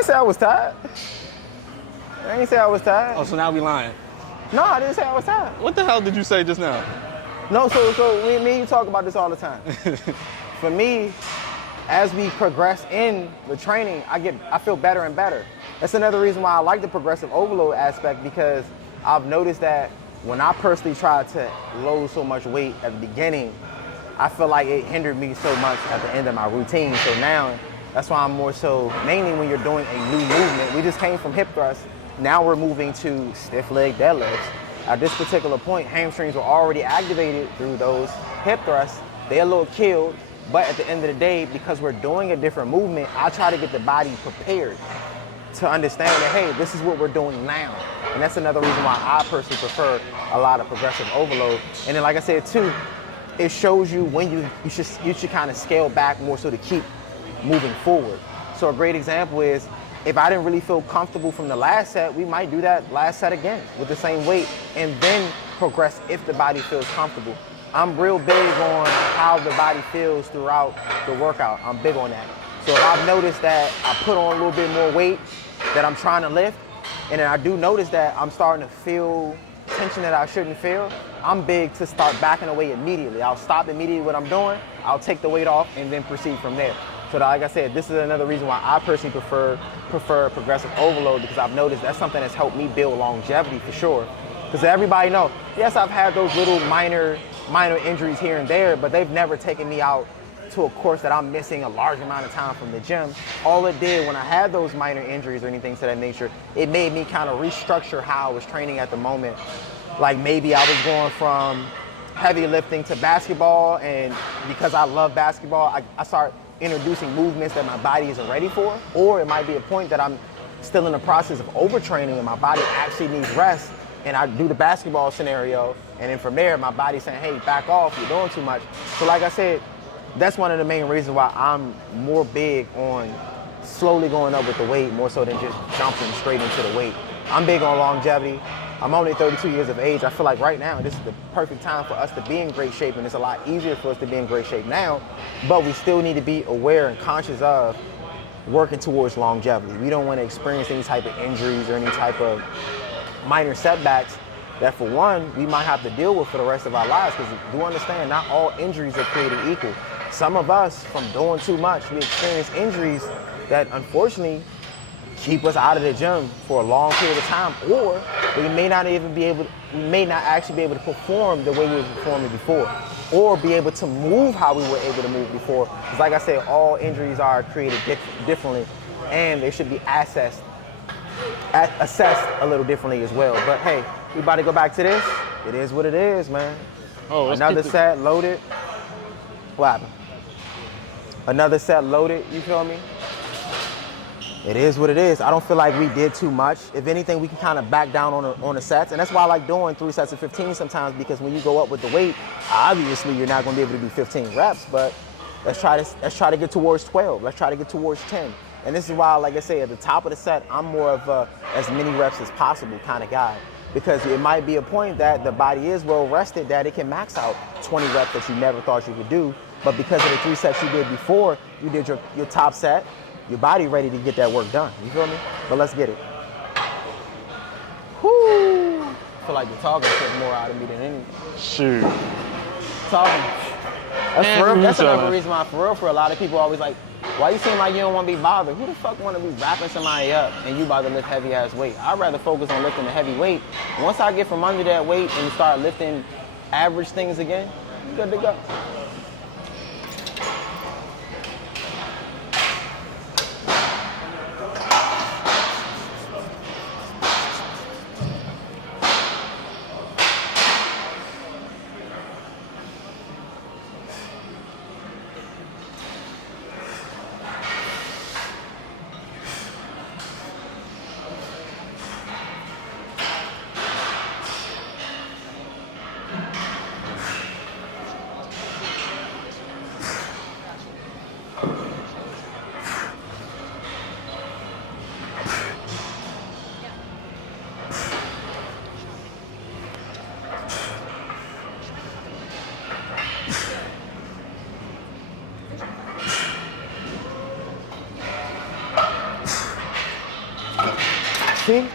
ain't say I was tired. I ain't say I was tired. Oh, so now we lying. No, I didn't say I was tired. What the hell did you say just now? No, so me and you talk about this all the time. For me, as we progress in the training, I feel better and better. That's another reason why I like the progressive overload aspect, because I've noticed that when I personally tried to load so much weight at the beginning, I feel like it hindered me so much at the end of my routine. So now, that's why I'm more so, mainly when you're doing a new movement, we just came from hip thrust, now we're moving to stiff leg deadlifts. At this particular point, hamstrings were already activated through those hip thrusts. They're a little killed, but at the end of the day, because we're doing a different movement, I try to get the body prepared to understand that, hey, this is what we're doing now. And that's another reason why I personally prefer a lot of progressive overload. And then, like I said too, it shows you when you should kind of scale back more so to keep moving forward. So a great example is, if I didn't really feel comfortable from the last set, we might do that last set again with the same weight and then progress if the body feels comfortable. I'm real big on how the body feels throughout the workout. I'm big on that. So if I've noticed that I put on a little bit more weight that I'm trying to lift, and then I do notice that I'm starting to feel tension that I shouldn't feel, I'm big to start backing away immediately. I'll stop immediately what I'm doing, I'll take the weight off, and then proceed from there. So that, like I said, this is another reason why I personally prefer progressive overload, because I've noticed that's something that's helped me build longevity for sure. Because everybody knows, yes, I've had those little minor injuries here and there, but they've never taken me out to a course that I'm missing a large amount of time from the gym. All it did when I had those minor injuries or anything to that nature, it made me kind of restructure how I was training at the moment. Like maybe I was going from heavy lifting to basketball, and because I love basketball, I start introducing movements that my body isn't ready for. Or it might be a point that I'm still in the process of overtraining and my body actually needs rest, and I do the basketball scenario, and then from there my body's saying, hey, back off, you're doing too much. So like I said, that's one of the main reasons why I'm more big on slowly going up with the weight more so than just jumping straight into the weight. I'm big on longevity. I'm only 32 years of age. I feel like right now this is the perfect time for us to be in great shape, and it's a lot easier for us to be in great shape now, but we still need to be aware and conscious of working towards longevity. We don't want to experience any type of injuries or any type of minor setbacks that, for one, we might have to deal with for the rest of our lives, because do understand, not all injuries are created equal. Some of us, from doing too much, we experience injuries that unfortunately keep us out of the gym for a long period of time, or we may not actually be able to perform the way we were performing before, or be able to move how we were able to move before. Because like I said, all injuries are created differently, and they should be assessed a little differently as well. But hey, we about to go back to this. It is what it is, man. Oh, another set loaded. What happened? Another set loaded, you feel me? It is what it is. I don't feel like we did too much. If anything, we can kind of back down on the sets. And that's why I like doing 3 sets of 15 sometimes, because when you go up with the weight, obviously you're not going to be able to do 15 reps, but let's try to get towards 12. Let's try to get towards 10. And this is why, like I say, at the top of the set, I'm more of a as many reps as possible kind of guy, because it might be a point that the body is well rested, that it can max out 20 reps that you never thought you could do. But because of the 3 sets you did before, you did your top set, your body ready to get that work done. You feel me? But let's get it. Whoo! I feel like the talking took more out of me than anything. Shoot. Talking. That's another reason why, for real, a lot of people always like, why you seem like you don't want to be bothered? Who the fuck want to be wrapping somebody up and you about to lift heavy ass weight? I'd rather focus on lifting the heavy weight. Once I get from under that weight and start lifting average things again, I'm good to go. See?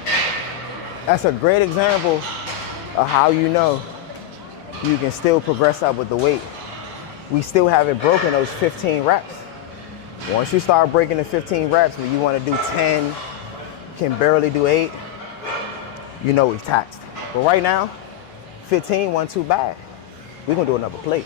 That's a great example of how you know you can still progress up with the weight. We still haven't broken those 15 reps. Once you start breaking the 15 reps, when you want to do 10, can barely do 8, you know we've taxed. But right now, 15 wasn't too bad. We're gonna do another plate.